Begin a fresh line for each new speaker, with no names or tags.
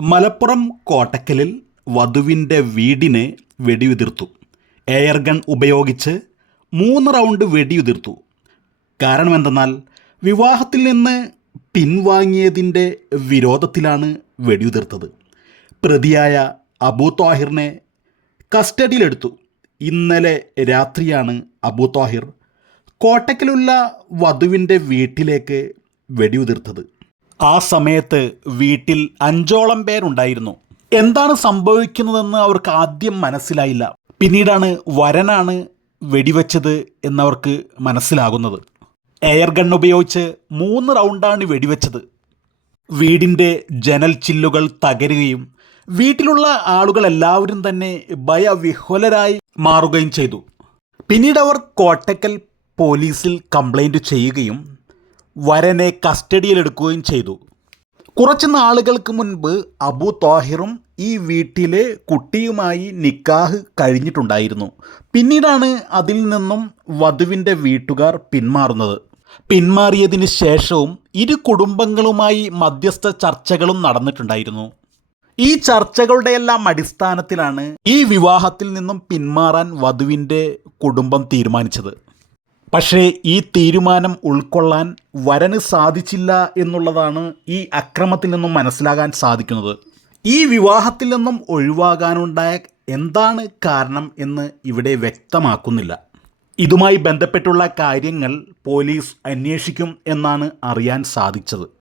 മലപ്പുറം കോട്ടക്കലിൽ വധുവിന്റെ വീടിനെ വെടിയുതിർത്തു. Air gun ഉപയോഗിച്ച് മൂന്ന് റൗണ്ട് വെടിയുതിർത്തു. കാരണം എന്തെന്നാൽ വിവാഹത്തിൽ നിന്ന് പിൻവാങ്ങിയതിന്റെ വിരോധത്തിലാണ് വെടിയുതിർത്തത്. പ്രതിയായ അബൂ താഹിറിനെ കസ്റ്റഡിയിലെടുത്തു. ഇന്നലെ രാത്രിയാണ് അബൂ താഹിർ കോട്ടക്കലുള്ള വധുവിന്റെ വീട്ടിലേക്ക് വെടിയുതിർത്തത്. ആ സമയത്ത് വീട്ടിൽ അഞ്ചോളം പേരുണ്ടായിരുന്നു. എന്താണ് സംഭവിക്കുന്നതെന്ന് അവർക്ക് ആദ്യം മനസ്സിലായില്ല. പിന്നീടാണ് വരനാണ് വെടിവെച്ചത് എന്നവർക്ക് മനസ്സിലാകുന്നത്. എയർ ഗൺ ഉപയോഗിച്ച് മൂന്ന് റൗണ്ടാണ് വെടിവെച്ചത്. വീടിന്റെ ജനൽ ചില്ലുകൾ തകരുകയും വീട്ടിലുള്ള ആളുകൾ എല്ലാവരും തന്നെ ഭയവിഹ്വലരായി മാറുകയും ചെയ്തു. പിന്നീട് അവർ കോട്ടക്കൽ പോലീസിൽ കംപ്ലൈന്റ് ചെയ്യുകയും വരനെ കസ്റ്റഡിയിലെടുക്കുകയും ചെയ്തു. കുറച്ച് നാളുകൾക്ക് മുൻപ് അബു താഹിറും ഈ വീട്ടിലെ കുട്ടിയുമായി നിക്കാഹ് കഴിഞ്ഞിട്ടുണ്ടായിരുന്നു. പിന്നീടാണ് അതിൽ നിന്നും വധുവിന്റെ വീട്ടുകാർ പിന്മാറുന്നത്. പിന്മാറിയതിന് ശേഷവും ഇരു കുടുംബങ്ങളുമായി മധ്യസ്ഥ ചർച്ചകളും നടന്നിട്ടുണ്ടായിരുന്നു. ഈ ചർച്ചകളുടെയെല്ലാം അടിസ്ഥാനത്തിലാണ് ഈ വിവാഹത്തിൽ നിന്നും പിന്മാറാൻ വധുവിന്റെ കുടുംബം തീരുമാനിച്ചത്. പക്ഷേ ഈ തീരുമാനം ഉൾക്കൊള്ളാൻ വരന് സാധിച്ചില്ല എന്നുള്ളതാണ് ഈ അക്രമത്തിൽ നിന്നും മനസ്സിലാകാൻ സാധിക്കുന്നത്. ഈ വിവാഹത്തിൽ നിന്നും ഒഴിവാകാനുണ്ടായ എന്താണ് കാരണം എന്ന് ഇവിടെ വ്യക്തമാക്കുന്നില്ല. ഇതുമായി ബന്ധപ്പെട്ടുള്ള കാര്യങ്ങൾ പോലീസ് അന്വേഷിക്കും എന്നാണ് അറിയാൻ സാധിച്ചത്.